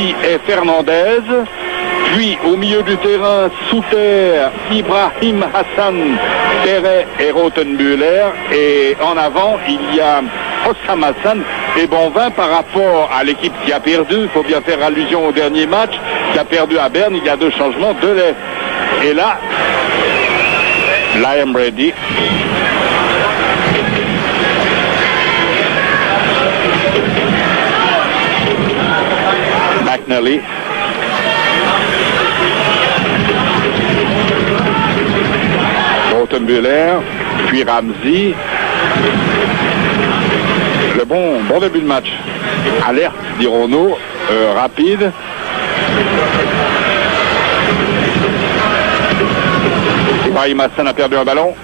Ramzi et Fernandez. Puis au milieu du terrain, sous terre, Ibrahim Hassan, Perret et Rothenbühler. Et en avant, il y a Hossam Hassan et Bonvin par rapport à l'équipe qui a perdu. Il faut bien faire allusion au dernier match, qui a perdu à Berne. Il y a 2 changements de l'aile. Et là, I am ready. McNally. Rothenbühler, puis Ramzi. Le bon début de match. Alerte, dirons-nous, rapide. Ibrahim Hassan a perdu un ballon.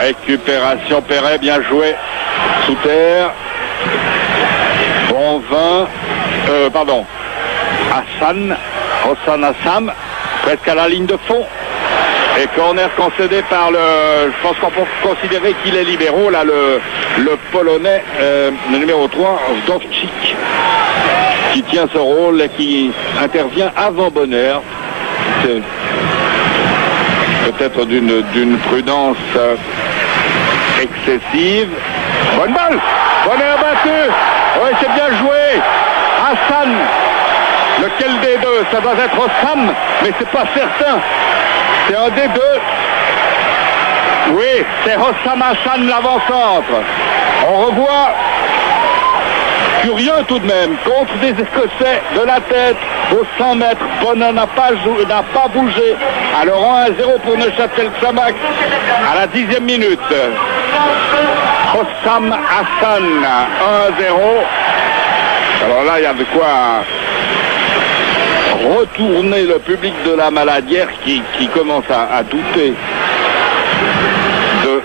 Récupération, Perret, bien joué. Sous terre. Bonvin. Hassan. Hossam Hassan. Presque à la ligne de fond. Et corner concédé par je pense qu'on peut considérer qu'il est libéraux, là, le Polonais, le numéro 3, Wdowczyk, qui tient ce rôle et qui intervient avant Bonner. C'est peut-être d'une prudence excessive. Bonne balle! Bonner battu! Oui, c'est bien joué! Hassan! Lequel des deux? Ça doit être Hossam, mais c'est pas certain. C'est un des deux. Oui, c'est Hossam Hassan, l'avant-centre. On revoit, curieux tout de même, contre des Écossais de la tête aux 100 mètres. Bonner n'a pas bougé. Alors 1-0 pour Neuchâtel Xamax à la 10e minute. Hossam Hassan, 1-0. Alors là, il y a de quoi retourner le public de la Maladière qui commence à douter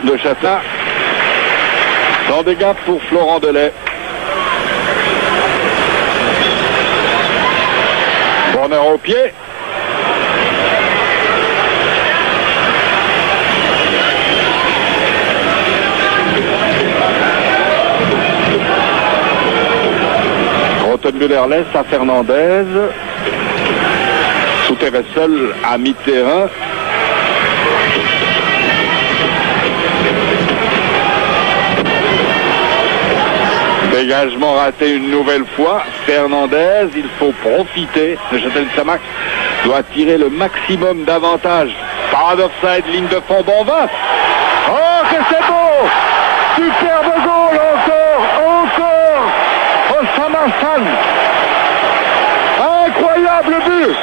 de Châtelain. Sans dégâts pour Florent Delay. Bonner au pied. Rothenbühler laisse à Fernandez. Souter est seul à mi-terrain. Dégagement raté une nouvelle fois. Fernandez, il faut profiter. Neuchâtel Xamax doit tirer le maximum d'avantages. Pas d'offside, ligne de fond, Bonvin. Oh, que c'est beau! Superbe goal encore! Hossam Hassan. Incroyable but!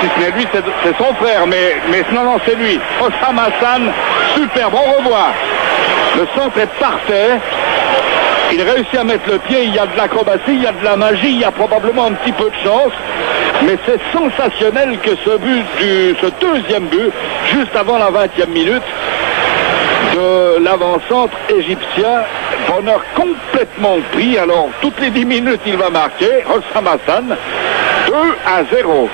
Si ce n'est lui, c'est son frère, mais non, c'est lui. Hossam Hassan, superbe, on revoit. Le centre est parfait. Il réussit à mettre le pied, il y a de l'acrobatie, il y a de la magie, il y a probablement un petit peu de chance. Mais c'est sensationnel que ce deuxième but, juste avant la 20e minute, de l'avant-centre égyptien, Bonner complètement pris. Alors, toutes les 10 minutes, il va marquer. Hossam Hassan, 2-0.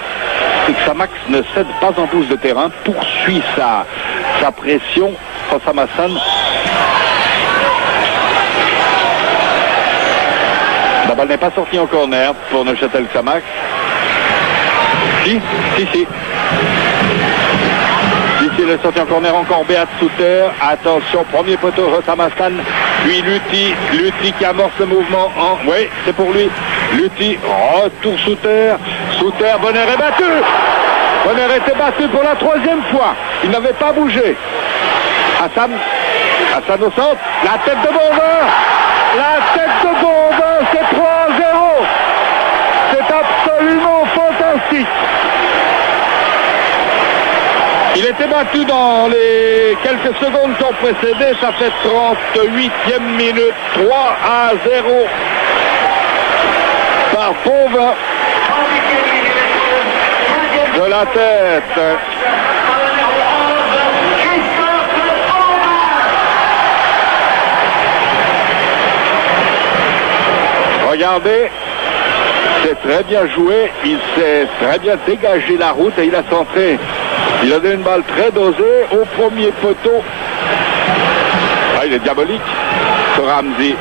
Xamax ne cède pas en touche de terrain, poursuit sa pression. Hossam Hassan. La balle n'est pas sortie en corner pour Neuchâtel Xamax. Si. Ici, il est sorti en corner encore. Beat Souter. Attention, premier poteau, Hossam Hassan. Puis Luthi qui amorce le mouvement. Oui, c'est pour lui. Luthi, retour Souter. Bonner est battu. Bonner était battu pour la 3e fois. Il n'avait pas bougé. Hassan au centre. La tête de Bonvin. C'est 3-0. C'est absolument fantastique. Il était battu dans les quelques secondes qui ont précédé. Ça fait 38e minute. 3-0 par Bonvin. De la tête. Regardez, c'est très bien joué, il s'est très bien dégagé la route et il a centré. Il a donné une balle très dosée au premier poteau. Ah, il est diabolique, ce Ramzi.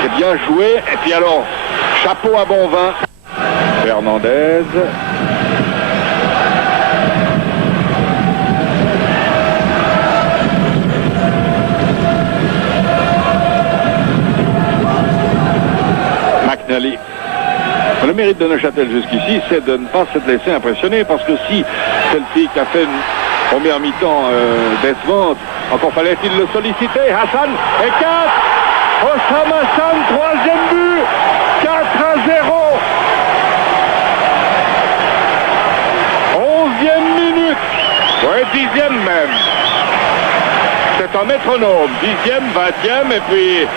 C'est bien joué. Et puis alors, chapeau à Bonvin. Fernandez. McNally. Le mérite de Neuchâtel jusqu'ici, c'est de ne pas se laisser impressionner, parce que si Celtic a fait une première mi-temps décevante, encore fallait-il le solliciter. Hassan et 4. Hossam Hassan, troisième but. 4-0. 11e minute. Ouais, 10e même. C'est un métronome. 10e, 20e et puis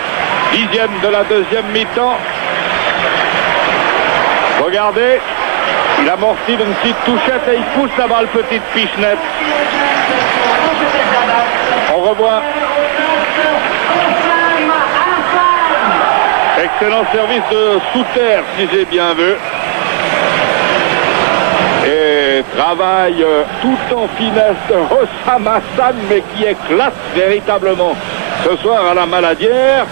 10e de la deuxième mi-temps. Regardez, il amortit une petite touchette et il pousse la balle, petite pichenette. On revoit. Excellent service de sous-terre, si j'ai bien vu. Et travail tout en finesse de Hossam Hassan, mais qui éclate véritablement ce soir à la Maladière.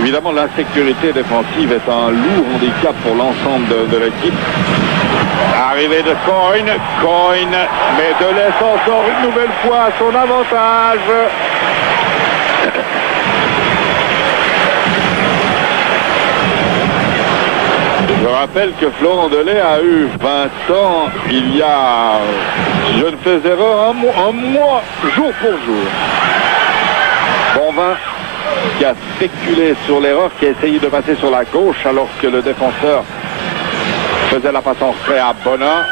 Évidemment, l'insécurité défensive est un lourd handicap pour l'ensemble de l'équipe. Arrivée de Coyne met de l'essence encore une nouvelle fois à son avantage. Je rappelle que Florent Delay a eu 20 ans il y a, si je ne fais erreur, un mois, jour pour jour. Bonvin qui a spéculé sur l'erreur, qui a essayé de passer sur la gauche alors que le défenseur faisait la passe en retrait à Bonin.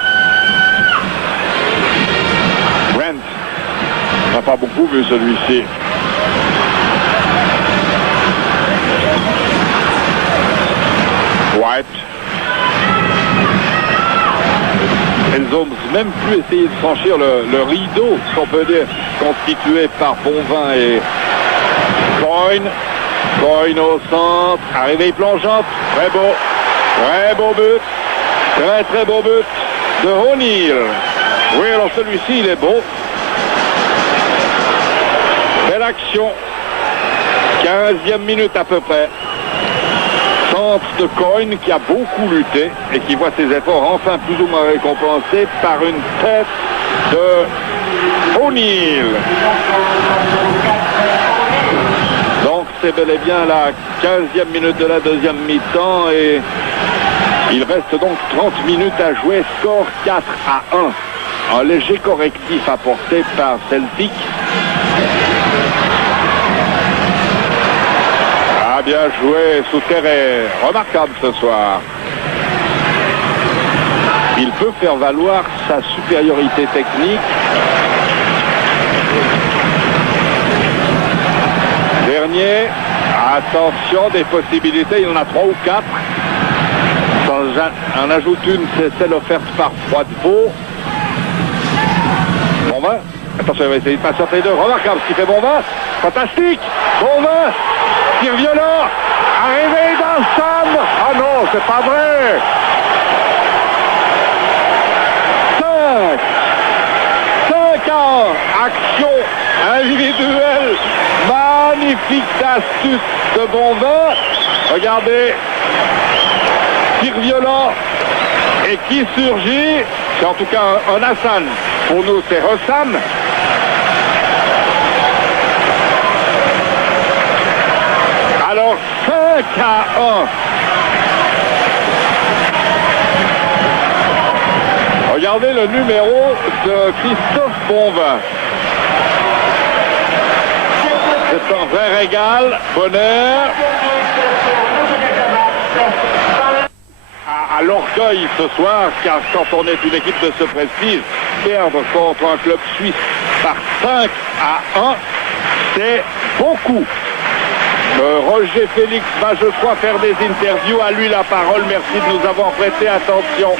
Brent n'a pas beaucoup vu celui-ci. White. Ils ont même plus essayé de franchir le rideau, si on peut dire, constitué par Bonvin et Coyne au centre, arrivée plongeante, très beau but, très beau but de O'Neill. Oui, alors celui-ci il est beau. Belle action, 15e minute à peu près. Centre de Coyne qui a beaucoup lutté et qui voit ses efforts enfin plus ou moins récompensés par une tête de O'Neill. Donc c'est bel et bien la 15e minute de la deuxième mi-temps et il reste donc 30 minutes à jouer, score 4-1. Un léger correctif apporté par Celtic. Ah, bien joué, Souterrain, remarquable ce soir. Il peut faire valoir sa supériorité technique. Dernier, attention, des possibilités, il y en a 3 ou 4. En ajoute une, c'est celle offerte par Froidevaux. Bonvin, attention, il va essayer de patienter deux. Remarquable ce qu'il fait Bonvin, fantastique. Bonvin, tir violent, arrivé dans Sam. Ah non, c'est pas vrai. 5 ans, action individuelle, magnifique astuce de Bonvin. Regardez, tir violent et qui surgit, c'est en tout cas un Hassan. Pour nous, c'est Hossam. Alors 5-1. Regardez le numéro de Christophe Bonvin. C'est un vrai régal, bonheur. À l'orgueil ce soir, car quand on est une équipe de ce prestige, perdre contre un club suisse par 5-1, c'est beaucoup. Roger Félix va, je crois, faire des interviews. À lui la parole. Merci de nous avoir prêté attention.